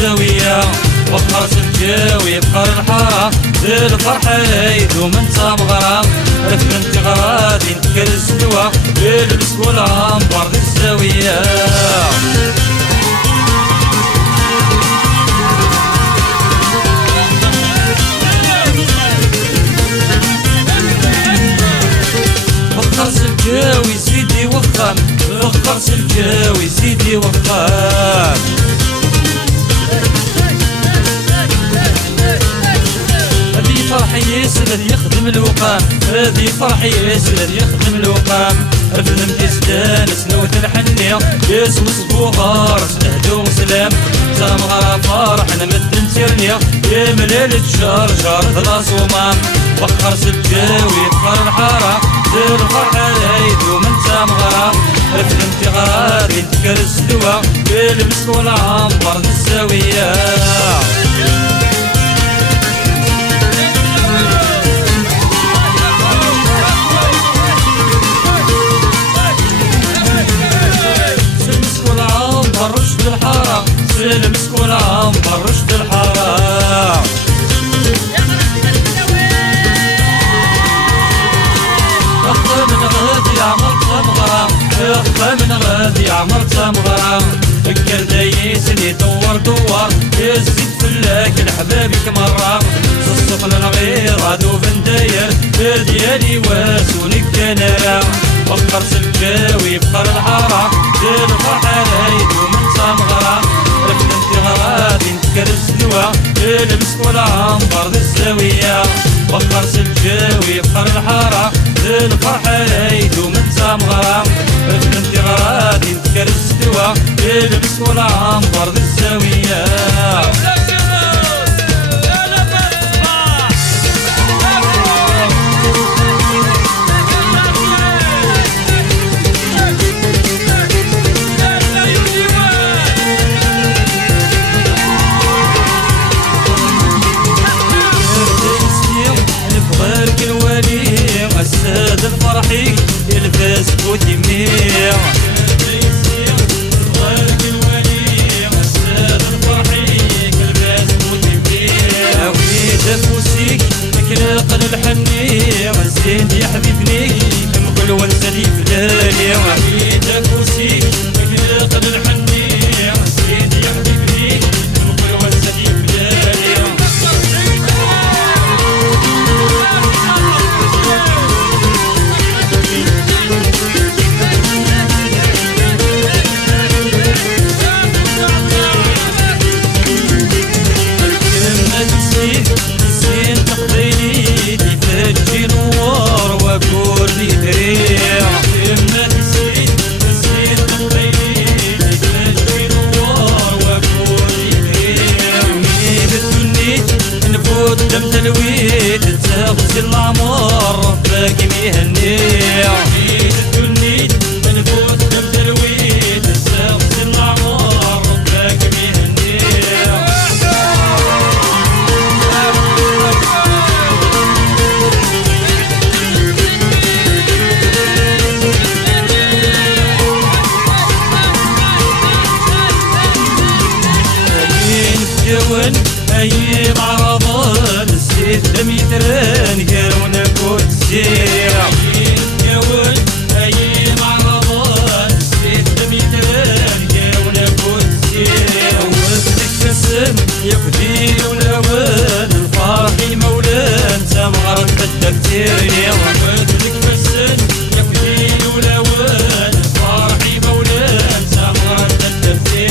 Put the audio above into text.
الزاوية. وقر سلكاوي بقر الحارة الفرحة يدوم انت مغرى. رفن انت غادي نتكرس دوا المسك والعنبر ذي الزاوية. وقر سلكاوي سيدي وخام، وقر سلكاوي سيدي وخام. هذي فرحي يسند يخدم الوقام، هذي فرحي يسند يخدم الوقام. رفلم كيستانس نوت الحنية اسم صبوغار سنهدو سلام. تامغرا فرح نمد نسيرنيا يا ملال الشهر شهر ثلاث ومام. وخر سلكاوي بقر الحارة الفرحة رايدو من تامغرا. رفلم في غراري نتكرس دوا المسك والعنبر ذي الزاوية. رشد الحارة المسك والعنبر رشد الحارة. أخا من غادي عمرت مغرى، أخا من غادي عمرت مغرى. الكردايس اللي دور دوار يزيد فلاك لحبابك مرة. الصفن الغير هادو بنداير ديالي واسوني كنارة. وقر سلكاوي بقر الحارة الفرحة رايدو من تامغرا. رفن انت غادي نتكرس دوا المسك والعنبر ذي الزاوية. وقر سلكاوي بقر الحارة الفرحة رايدو من تامغرا. رفن انت غادي نتكرس دوا المسك والعنبر ذي الزاوية. الساد الفرحي يلبس كوت يميع. الغرق الولي الساد الفرحي يلبس كوت يميع. ويد فوسيك مكلاقن الحني زيد يا حبيبني مقل وانساني فداني. ويد فوسيك مكلاقن الحني زيد يا حبيبني مقل وانساني فداني. زين تقبيلي تفجي نور وقول لي دريع. يما تزين زين تقبيلي تفجي نور وقول لي دريع. مي بتوني نفوت دم تلويت تغسل العمر باقي مهنيع. مي بتوني نفوت دم تلويت تغسل العمر باقي مهنيع. أي معرضان الزيت لم يتران قالونا كوت الزيرة. يون أي معرضان الزيت لم يتران قالونا كوت الزيرة. وفدك كسم يفدي ولوان الفرحي مولان تمغرد بالدفتير. وفدك كسم يفدي ولوان الفرحي مولان تمغرد بالدفتير.